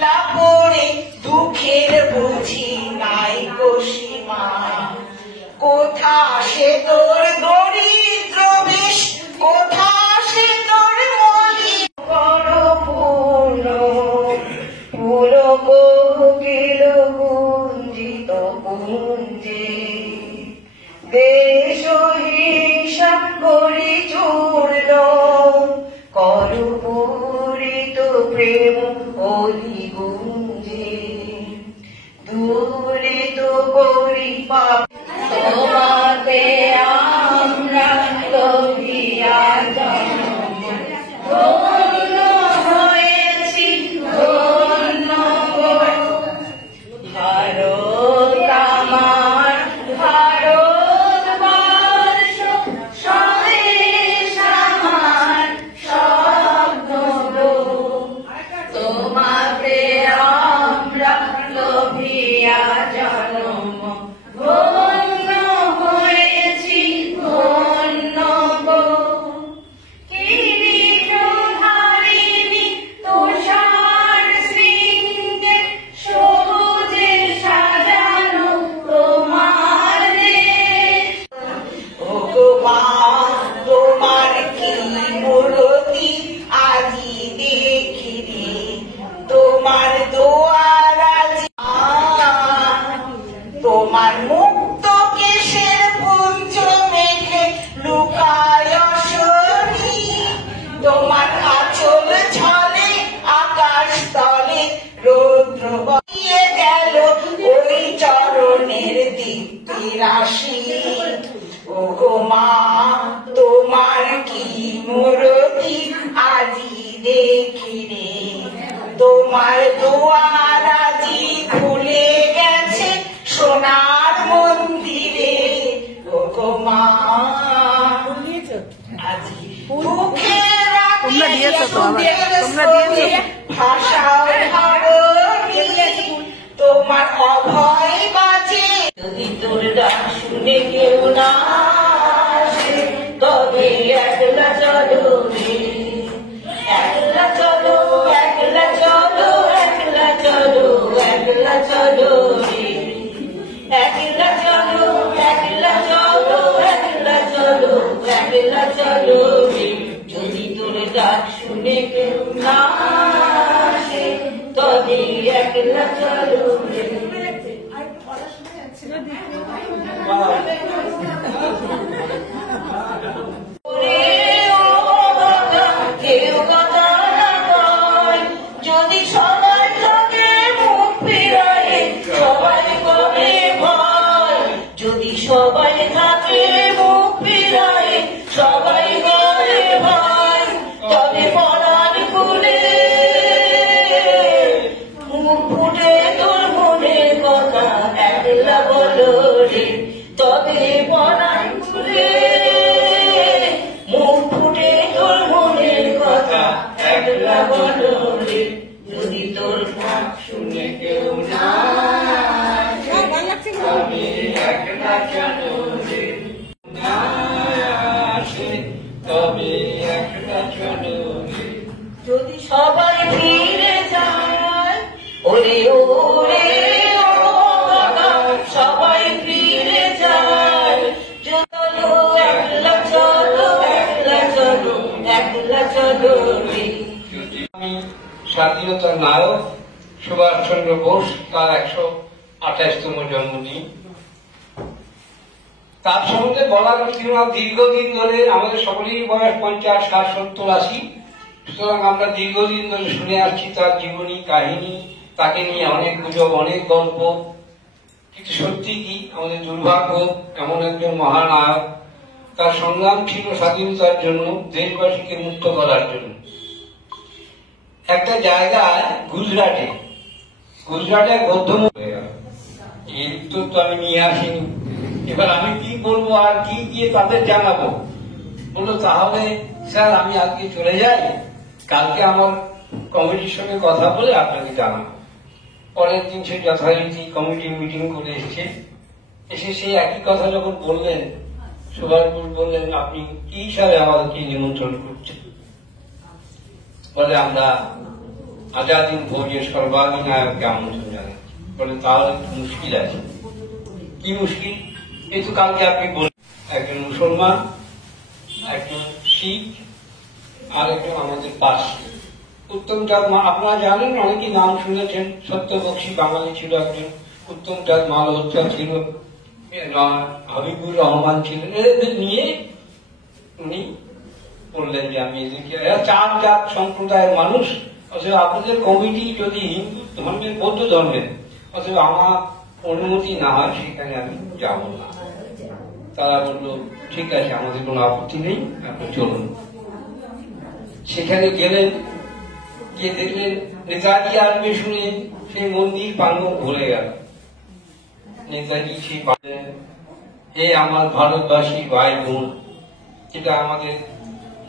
একলা পড়ে দুঃখের বুঝি নাই সীমা, কোথা সে তোর দরিদ্র বেশ, কোথা সে তোর মলি পূর্ণ ফুল কোকিল গুঞ্জিত পুঞ্জে, দেশ হিংসা করি চূর্ণ করপূরিত প্রেম অলি গুঞ্জে, দূরিত করি পাপ তোমাতে আমরা লোভিয়া জন্ম, ধন্য হয়েছি ধন্য ভারত আমার ভারতবর্ষ, স্বদেশ আমার স্বপ্ন তোমাতে আমরা লোভিয়া জন্ম, ধন্য হয়েছি ধন্য কিরীটধারিণী তুষার শৃঙ্গে সবুজে সাজানো তোমার দেশ। ওগো মা তোমার কি মূরতি আজি দেখিরে, তোমার দোয়ার আজি তোমার মুক্ত কেশের পুঞ্জ মেঘে লুকায় শনি, তোমার আঁচল ছলে আকাশ তলে রৌদ্র বইয়ে গেল ওই চরণের দীপ্তি রাশি। ওগো মা তোমার কি মূরতি আজি দেখিরে, তোমার দোয়ার আজি খুলে গেছে সোনার মন্দিরে। ওগো মা আজি মুখে ভাষাও ধরণী, তোমার অভয় বাজে যদি তোর ডাক শুনে কেউ না আসে, তবে একলা চলো রে, একলা চলো একলা চলো একলা চলো একলা চলো রে, একলা চলো একলা চলো একলা চলো একলা চলো রে, যদি তোর ডাক শুনে কেউ না আসে, তবে একলা চলো রে। যদি সবাই থাকে মুখ ফিরায় সবাই করে ভয়, যদি সবাই থাকে মুখ ফিরায় সবাই করে ভয়, তবে পরাণ খুলে মুখ ফুটে তোর মনের কথা একলা বলো রে, তবে পরাণ খুলে মুখ ফুটে তোর মনের কথা একলা বলো রে, যদি তোর ডাক শুনে কেউ না আসে, তবে একলা চলো রে, না আসে তবে একলা চলো রে, যদি সবাই ফিরে যায় ওরে ওরে সবাই ফিরে যায়, চলো একলা চলো একলা চলো একলা চলো রে। আমি স্বাধীনতার নায়ক সুভাষচন্দ্র বোস, তার 128তম জন্মদিন। তার সম্বন্ধে বলার কিছু না, দীর্ঘদিন ধরে আমাদের সকলেরই বয়স 50, 60, 70, 80, সুতরাং আমরা দীর্ঘদিন ধরে শুনে আসছি তার জীবনী কাহিনী, তাকে নিয়ে অনেক গুজব অনেক গল্প। কিন্তু সত্যি কি আমাদের দুর্ভাগ্য, এমন একজন মহানায়ক, তার সংগ্রাম ছিল স্বাধীনতার জন্য, দেশবাসীকে মুক্ত করার জন্য। একটা জায়গায় গুজরাটে এক বৌদ্ধ হয়ে গেল, এর উত্তর তো আমি নিয়ে আসিনি। এবার আমি কি বলবো আর কি গিয়ে তাদের জানাবো? বললো তাহলে স্যার আমি আজকে চলে যাই, কালকে আমার কমিটির সঙ্গে কথা বলে আপনাকে জানাবো। পরের দিন সে যথারীতি কমিটি মিটিং করে এসে সেই একই কথা যখন বললেন, সুভাষ বোস বললেন আপনি কি হিসাবে আমাদেরকে নিমন্ত্রণ করছেন? বলে আমরা আজাদিন ভোজে সর্বাধিনায়ককে আমন্ত্রণ জানাচ্ছি। বলে তাহলে মুশকিল আছে। কি মুশকিল? এই তো কালকে আপনি বললেন একজন মুসলমান, একজন শিখ, আর একজন আমাদের পার্সি। উত্তমচাঁদ আপনারা জানেন, অনেকেই নাম শুনেছেন। সত্যবক্সী বাঙালি ছিল একজন, উত্তমচাঁদ মালহোত্রা ছিল, হাবিবুর রহমান ছিলেন। এদের নিয়ে উনি বললেন যে আমি এদেরকে, চার জাত সম্প্রদায়ের মানুষ, অথবা আপনাদের কমিটি যদি হিন্দু ধর্মের, বৌদ্ধ ধর্মের, অথবা আমার অনুমতি না হয় সেখানে আমি যাব না। তারা বললো ঠিক আছে, আমাদের কোনো আপত্তি নেই, আপনি চলুন। সেখানে গেলেন, গিয়ে দেখলেন নেতাজি আসবে শুনে সেই মন্দির প্রাঙ্গণ ভরে গেল। নেতাজি সেই হে আমার ভারতবাসী ভাই বোন, যেটা আমাদের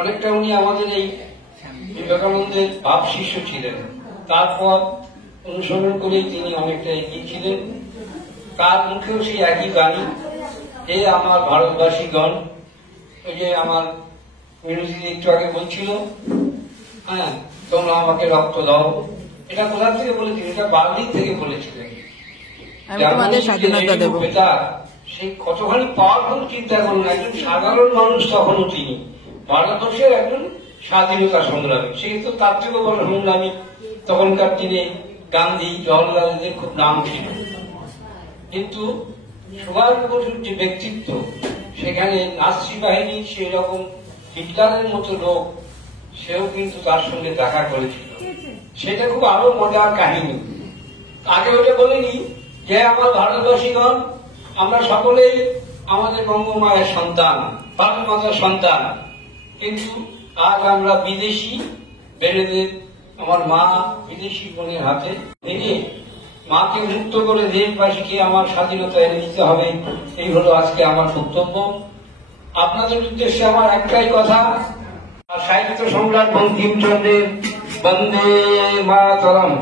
অনেকটা উনি আমাদের এই বিবেকানন্দের ভাব শিষ্য ছিলেন। তারপর অনুসরণ করে তিনি অনেকটা এগিয়ে ছিলেন। তার মুখেও সেই একই বাণী, হে আমার ভারতবাসীগণ। ওই যে আমার বিরোধী একটু আগে বলছিল, হ্যাঁ তোমরা আমাকে রক্ত দাও, এটা কোথা থেকে বলেছিলেন? এটা বার্লিন থেকে বলেছিলেন। সেই কতখানি পাওয়ারফুল চিন্তা করুন। একজন সাধারণ মানুষ, তখনও তিনি ভারতবর্ষের একজন স্বাধীনতা সংগ্রামী, সে তো তার থেকেও বড় সংগ্রামী। তখনকার দিনে গান্ধী, জওহরলালের খুব নাম ছিল, কিন্তু সুভাষ বসুর যে ব্যক্তিত্ব, সেখানে নাৎসি বাহিনী সেই রকম হিটলারের মতো লোক, সেও কিন্তু তার সঙ্গে দেখা করেছিল। সেটা খুব আরো মজার কাহিনী। আগে ওটা বলিনি যে আমার ভারতবাসীগণ, আমরা সকলেই আমাদের বঙ্গমায়ের সন্তান, ভারত মাতার সন্তান, কিন্তু আজ আমরা বিদেশি বেড়েদের, আমার মা বিদেশি বোনের হাতে থেকে মাকে মুক্ত করে দেশবাসীকে আমার স্বাধীনতা এনে দিতে হবে। এই হলো আজকে আমার বক্তব্য। আপনাদের উদ্দেশ্যে আমার একটাই কথা, সাহিত্য সম্রাট বঙ্কিমচন্দ্রের বন্দে মাতরম।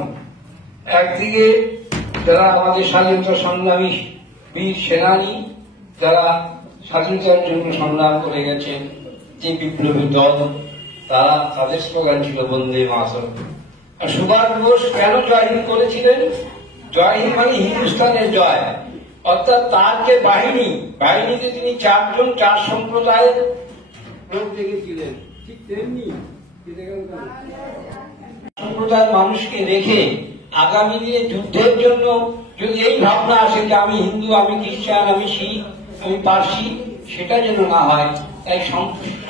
একদিকে যারা আমাদের স্বাধীনতা সংগ্রামী বীর সেনানী, যারা স্বাধীনতার জন্য সংগ্রাম করে গেছেন, যে বিপ্লবী দল, তারা, তাদের স্লোগান ছিল বন্দে মাতরম। আর সুভাষ বোস কেন জয় হিন্দ করেছিলেন? জয় হিন্দ মানে হিন্দুস্তানের জয়, অর্থাৎ তার যে বাহিনী, বাহিনীতে তিনি চার সম্প্রদায়ের লোক দেখেছিলেন। ঠিক তেমনি সম্প্রদায়ের মানুষকে রেখে আগামী দিনে যুদ্ধের জন্য যদি এই ভাবনা আসে যে আমি হিন্দু, আমি খ্রিস্টান, আমি শিখ, আমি পার্সি, সেটা যেন না হয়। তাই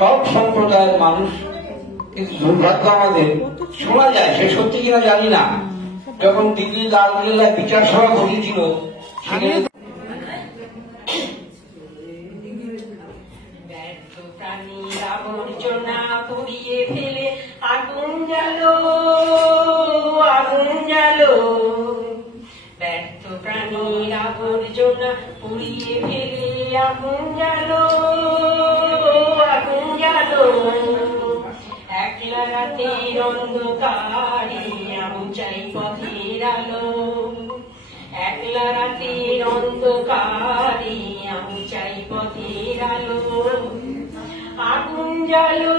সব সম্প্রদায়ের মানুষ, কিন্তু দুর্ভাগ্য আমাদের শোনা যায়, সে সত্যি কিনা জানি না, যখন দিল্লি লালকেল্লায় বিচার সভা ঘটেছিল, সেখানে আবর্জনা পুড়িয়ে ফেলে আগুন জ্বালো, আগুন জ্বালো। ব্যর্থ প্রাণীর আবর্জনা পুড়িয়ে ফেলে আগুন জ্বালো, আগুন জ্বালো। একলা রাতের অন্ধকারে আমি চাই পথের আলো, একলা রাতের অন্ধকারে আমি চাই পথের আলো। আগুন জ্বালো,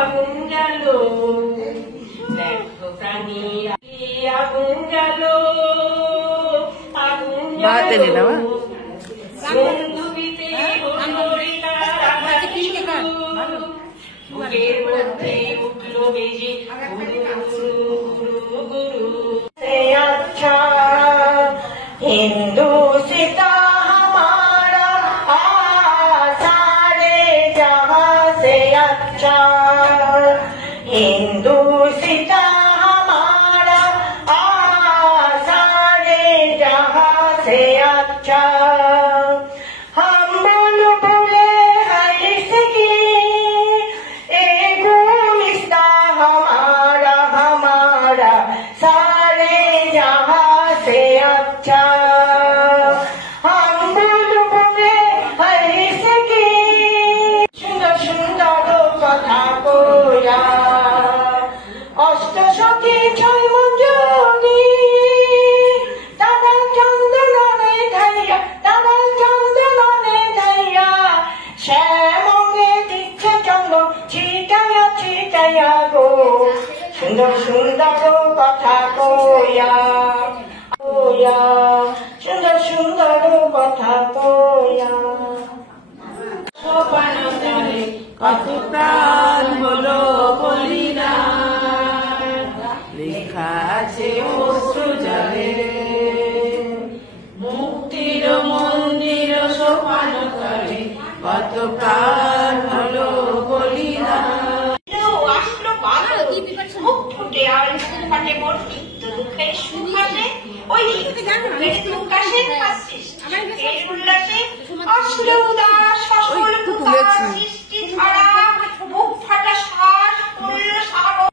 আগুন জ্বালো। দেখো প্রাণী আগুন জ্বালো, আগুন জ্বালো। বন্ধুবিতে বুকের মধ্যে উঠলো বেজে গুরু গুরু গুরু। আচ্ছা হিন্দু সীতা हिंदू सीता हमारा आसारे जहाँ से अच्छा। हम बोले हंसकी एक गुलिस्ता हमारा, हमारा सारे जहाँ से अच्छा। हम बोले हंसकी सुंदर सुंदर कथा कोया, অষ্টসখী ছয় মঞ্জনী, তারা চন্দনে ধাইয়া, তারা চন্দনে ধাইয়া, শ্যামঙ্গে দিচ্ছে চন্দন ছিটাইয়া ছিটাইয়া গো। সুন্দর সুন্দর সুন্দর কথা কইয়া কইয়া সুন্দর সুন্দর কথা কইয়া সোপান তলে কত প্রাণ হলো বলিদান লেখা আছে অশ্রু জলে মুক্তির মন্দির সোপান তলে কত প্রাণ হলো বলিদান আসলো বাধা মুখ ফুটে আর ফাটে মোর নিত্য দুঃখের সুখাসে ওই দুঃখাসে হাসিস এর উল্লাসে আসলো উদাস ফসল সৃষ্টি ছাড়া মুখ ফাটা শ্বাস করল সাগর